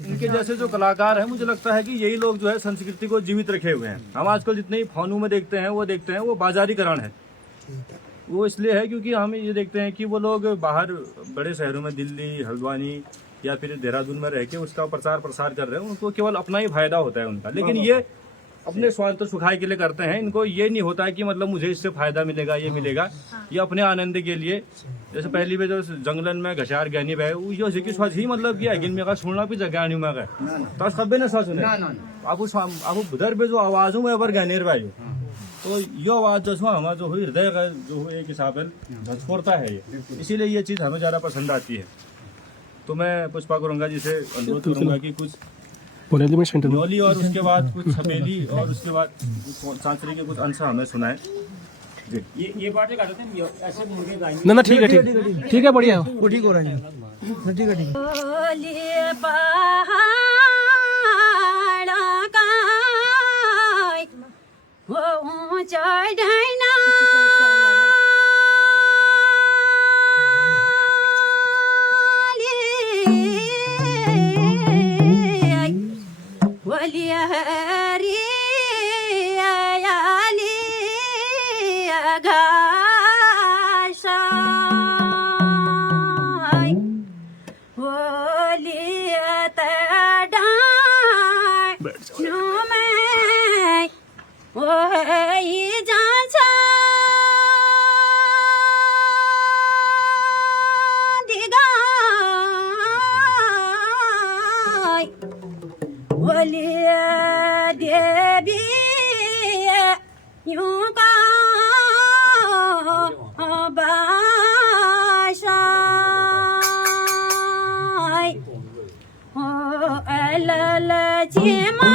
इनके जैसे जो कलाकार हैं, मुझे लगता है कि यही लोग जो है संस्कृति को जीवित रखे हुए हैं। हम आजकल जितने ही फोनों में देखते हैं वो बाजारीकरण है। वो इसलिए है क्योंकि हम ये देखते हैं कि वो लोग बाहर बड़े शहरों में, दिल्ली, हल्द्वानी या फिर देहरादून में रह के उसका प्रचार प्रसार कर रहे हैं। उनको केवल अपना ही फायदा होता है उनका, लेकिन ये अपने स्वार्थ सुखाय के लिए करते हैं। इनको ये नहीं होता है कि मतलब मुझे इससे फायदा मिलेगा, ये मिलेगा। ये अपने आनंद के लिए, जैसे पहली बार जो जंगलन में घसार गहनी बह यो से कि स्वाच ही मतलब कि गिन में का सुनना भी जगह नहीं में तो सभ्य ने सुने आप उधर पे जो आवाजों में अबर गहनेर भाई, तो ये आवाज जो हमारा जो हृदय का जो एक हिसाब है झकझोरता है, ये इसीलिए ये चीज हमें ज्यादा पसंद आती है। तो मैं पुष्पा गुरुंगा जी से अनुरोध करूंगा कि कुछ न्योली और उसके बाद कुछ छपेली और उसके बाद सांसरी के कुछ अंश हमें सुनाए जी। ये बात गा देते हैं ऐसे मुर्गे गाएंगे ना ठीक है, ठीक है, बढ़िया वो ठीक हो रहा है। ठीक है, ठीक देवी यूं का बाशाय हो अलल जी मा